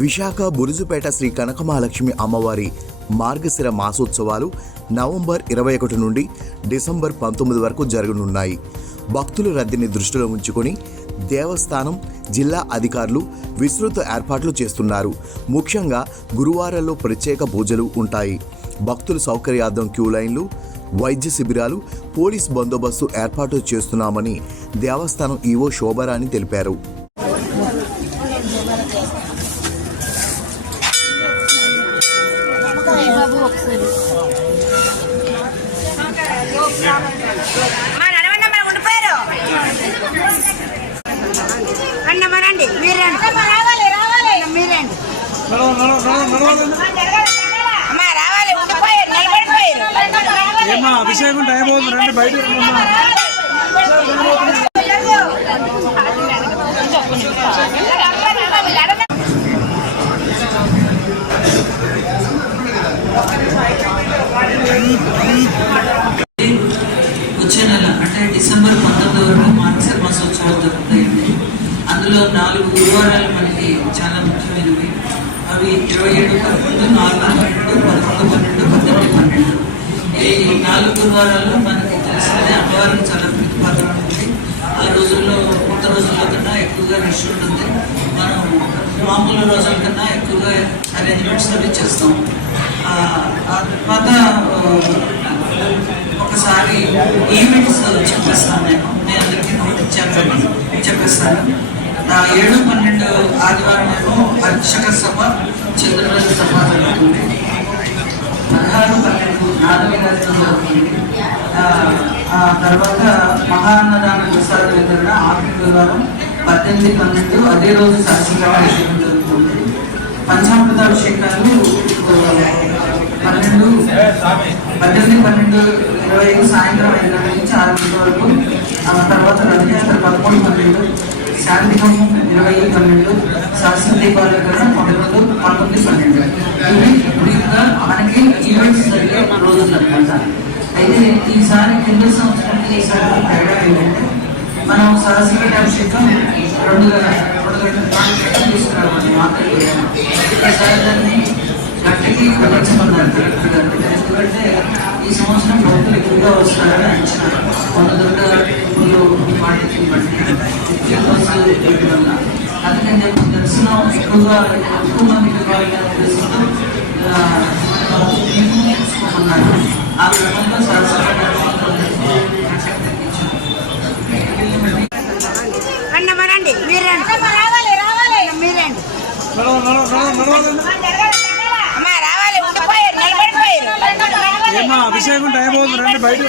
విశాఖ బురుజుపేట శ్రీ కనకమహాలక్ష్మి అమ్మవారి మార్గశిర మాసోత్సవాలు నవంబర్ 21 నుండి డిసెంబర్ 19 వరకు జరగనున్నాయి. భక్తుల రద్దీని దృష్టిలో ఉంచుకొని దేవస్థానం, జిల్లా అధికారులు విస్తృత ఏర్పాట్లు చేస్తున్నారు. ముఖ్యంగా గురువారాల్లో ప్రత్యేక పూజలు ఉంటాయి. భక్తుల సౌకర్యార్థం క్యూ లైన్లు, వైద్య శిబిరాలు, పోలీస్ బందోబస్తు ఏర్పాటు చేస్తున్నామని దేవస్థానం ఈవో శోభరాణి తెలిపారు. అభిషేకం టైం అవుతుంది, రండి బయట. వచ్చే నెల అంటే డిసెంబర్ 19 వరకు మార్గశిర మాసోత్సవాలు జరుగుతాయండి. అందులో 4 గురువారాలు మనకి చాలా ముఖ్యమైనవి. అవి 27, 11, 4, 12, 11, 12. ఈ 4 గురువారాల్లో మనకి తెలిసిందే అమ్మవారికి చాలా ప్రతిపాదన ఉంది. ఆ రోజుల్లో కొత్త రోజుల్లో కన్నా ఎక్కువగా రష్ ఉంటుంది. మనం మామూలు రోజుల కన్నా ఎక్కువగా అరేంజ్మెంట్స్ అవి చేస్తాం. ఆ తర్వాత ఒకసారి ఈవెంట్స్ చెప్పేస్తాను. నేను అందరికీ నోట్ చెప్పేస్తాను. 7, 12 ఆదివారం ఏమో అర్చక సభ, చంద్రవేద సభ జరుగుతుంది. 16, 12 నాదవేదార్థం జరుగుతుంది. ఆ తర్వాత మహాన్నదాన ప్రసాద వితరణ ఆఖరి గురువారం 18, 12 అదే రోజు శాస్త్రీకరణ జరుగుతుంది. పంచామృతాభిషేకాలు 18, 12, 25 సాయంత్రం 5 గంటల నుంచి 6 గంటల వరకు. ఆ తర్వాత రథయాత్ర 13, 12 శాంతి హోమం 20, 12 శాస్త్ర దీపాలంకరణ 11, 19, 12. ఇవి బ్రీఫ్గా మనకి ఈవెంట్స్ జరిగే రోజులు అనమాట. అయితే ఈసారి కింద సంవత్సరానికి ఈసారి తేడా ఏంటంటే మనం సరస్వతి అభిషేకం 2 గంటలు తీసుకురావాలి. ఈసారి దాన్ని గట్టికి ప్రపంచమన్నారు. ఎందుకంటే ఈ సంవత్సరం భక్తులు ఎక్కువగా వస్తారని అంచనా. కొంత వాటికి బట్టి వల్ల అందుకని దర్శనం ఎక్కువ మందికి ఇవ్వాలనే ఉద్దేశంతో చూసుకున్నారు. ఆ క్రమంలో సరస్వతి అభిషేకం టైం అవుతుంది, రండి బయట.